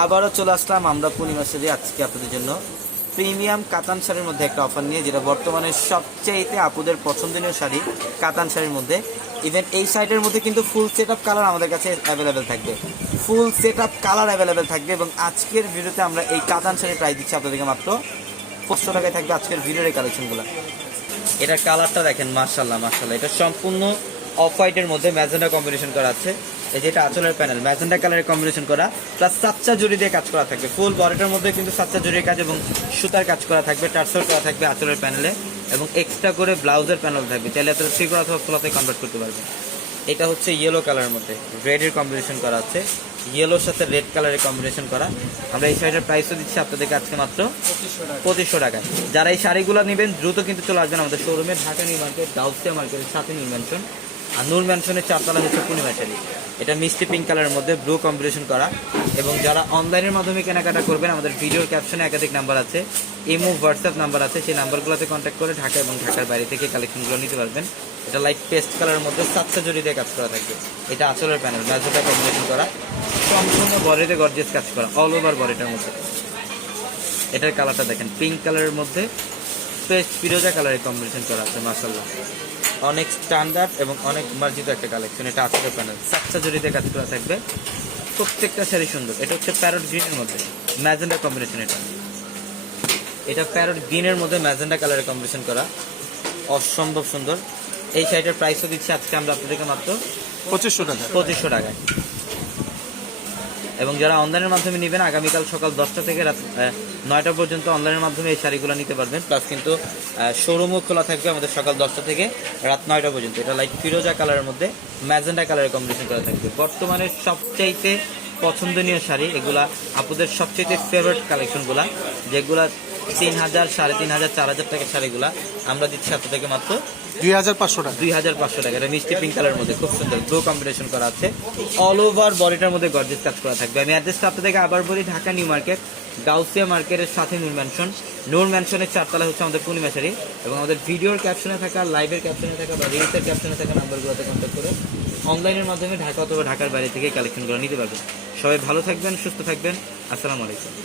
আবারও চলে আসলাম আমরা পূর্ণিমা শাড়ি আজকে আপনাদের জন্য প্রিমিয়াম কাতান শাড়ির মধ্যে একটা অফার নিয়ে, যেটা বর্তমানে সবচেয়ে আপুদের পছন্দনীয় শাড়ি কাতান শাড়ির মধ্যে। ইভেন এই শাড়িটার মধ্যে কিন্তু ফুল সেট আপ কালার আমাদের কাছে অ্যাভেলেবেল থাকবে, full set up colour available থাকবে। এবং আজকের ভিডিওতে আমরা এই কাতান শাড়ির প্রাইস দিচ্ছি আপনাদেরকে মাত্র 500 টাকায় থাকবে আজকের ভিডিওর এই কালেকশনগুলো। এটার কালারটা দেখেন, মাশাআল্লাহ মাশাআল্লাহ, এটা সম্পূর্ণ অফ হোয়াইটের মধ্যে ম্যাজেন্ডা কম্বিনেশন করা আছে। এই যেটা আঁচলের প্যানেল ম্যাজেন্ডা কালারের কম্বিনেশন করা, প্লাস সাচ্চা জরি দিয়ে কাজ করা থাকবে। ফুল বডিটার মধ্যে কিন্তু সাচ্চা জরির কাজ এবং সুতার কাজ করা থাকবে, টার্সেল করা থাকবে আঁচলের প্যানেলে, এবং এক্সট্রা করে ব্লাউজের প্যানেল থাকবে। চাইলে আপনারা থ্রি অথবা ফোলাতে কনভার্ট করতে পারবেন। এটা হচ্ছে ইয়েলো কালারের মধ্যে রেডের কম্বিনেশন করা আছে, ইয়েলোর সাথে রেড কালারের কম্বিনেশন করা। আমরা এই শাড়িটার প্রাইসও দিচ্ছি আপনাদেরকে আজকে মাত্র 2500 টাকায়। যারা এই শাড়িগুলো নেবেন দ্রুত কিন্তু চলে আসবেন আমাদের শোরুমে, ঢাকা নিউ মার্কেট, গাউসিয়া মার্কেটের সাথে নিউ ম্যানশন। আর নূর ম্যানশনের 4 তলা হচ্ছে পূর্ণিমা শাড়ি। এটা মিষ্টি পিঙ্ক কালারের মধ্যে ব্লু কম্বিনেশন করা। এবং যারা অনলাইনের মাধ্যমে কেনাকাটা করবেন, আমাদের ভিডিওর ক্যাপশনে একাধিক নাম্বার আছে, ইমো হোয়াটসঅ্যাপ নাম্বার আছে, সেই নাম্বারগুলোতে কন্ট্যাক্ট করে ঢাকা এবং ঢাকার বাইরে থেকে কালেকশনগুলো নিতে পারবেন। এটা লাইট পেস্ট কালারের মধ্যে সাচ্চা জরি দিয়ে কাজ করা থাকবে। এটা আঁচলের প্যানেল ম্যাজেন্ডা কম্বিনেশন করা, সম্পূর্ণ বডিতে গর্জিয়াস কাজ করা, অল ওভার বডিটার মধ্যে। এটার কালারটা দেখেন, পিঙ্ক কালারের মধ্যে পেস্ট ফিরোজা কালারের কম্বিনেশন করা আছে। মাশাআল্লাহ, অনেক স্ট্যান্ডার্ড এবং অনেক মার্জিত একটা কালেকশন। এটা আঁচলের প্যানেল সাচ্চা জরিতে কাজ করা থাকবে, প্রত্যেকটা শাড়ি সুন্দর। এটা হচ্ছে প্যারট গ্রিনের মধ্যে ম্যাজেন্ডা কম্বিনেশন। এটা প্যারট গ্রিনের মধ্যে ম্যাজেন্ডা কালারের কম্বিনেশন করা, অসম্ভব সুন্দর। এই শাড়িটার প্রাইসও দিচ্ছি আজকে আমরা আপনাদেরকে মাত্র 2500 টাকায়। এবং যারা অনলাইনের মাধ্যমে নেবেন, আগামীকাল সকাল 10টা থেকে রাত 9টা পর্যন্ত অনলাইনের মাধ্যমে এই শাড়িগুলো নিতে পারবেন। প্লাস কিন্তু শোরুমও খোলা থাকবে আমাদের সকাল 10টা থেকে রাত 9টা পর্যন্ত। এটা লাইট ফিরোজা কালারের মধ্যে ম্যাজেন্ডা কালারের কম্বিনেশন করা থাকবে। বর্তমানে সবচাইতে পছন্দনীয় শাড়ি এগুলা, আপুদের সবচাইতে ফেভারিট কালেকশনগুলা, যেগুলা 3000, 3500, 4000 টাকার শাড়িগুলা আমরা দিচ্ছি আপনাদেরকে মাত্র 2500 টাকা। 2500 টাকা। এটা মিষ্টি পিঙ্ক কালারের মধ্যে খুব সুন্দর ব্লু কম্বিনেশন করা আছে, অল ওভার বডিটার মধ্যে গর্জিয়াস কাজ করা থাকবে। আমি অ্যাড্রেসটা আপনাদেরকে আবার বলি, ঢাকা নিউ মার্কেট, গাউসিয়া মার্কেটের সাথে নূর ম্যানশন। নূর ম্যানশনের 4 তলা হচ্ছে আমাদের পূর্ণিমা শাড়ি। এবং আমাদের ভিডিওর ক্যাপশনে থাকা, লাইভের ক্যাপশনে থাকা বা রিলসের ক্যাপশনে থাকা নাম্বারগুলোতে কন্ট্যাক্ট করে অনলাইনের মাধ্যমে ঢাকা অথবা ঢাকার বাইরে থেকে কালেকশনগুলো নিতে পারবেন। সবাই ভালো থাকবেন, সুস্থ থাকবেন। আসসালামু আলাইকুম।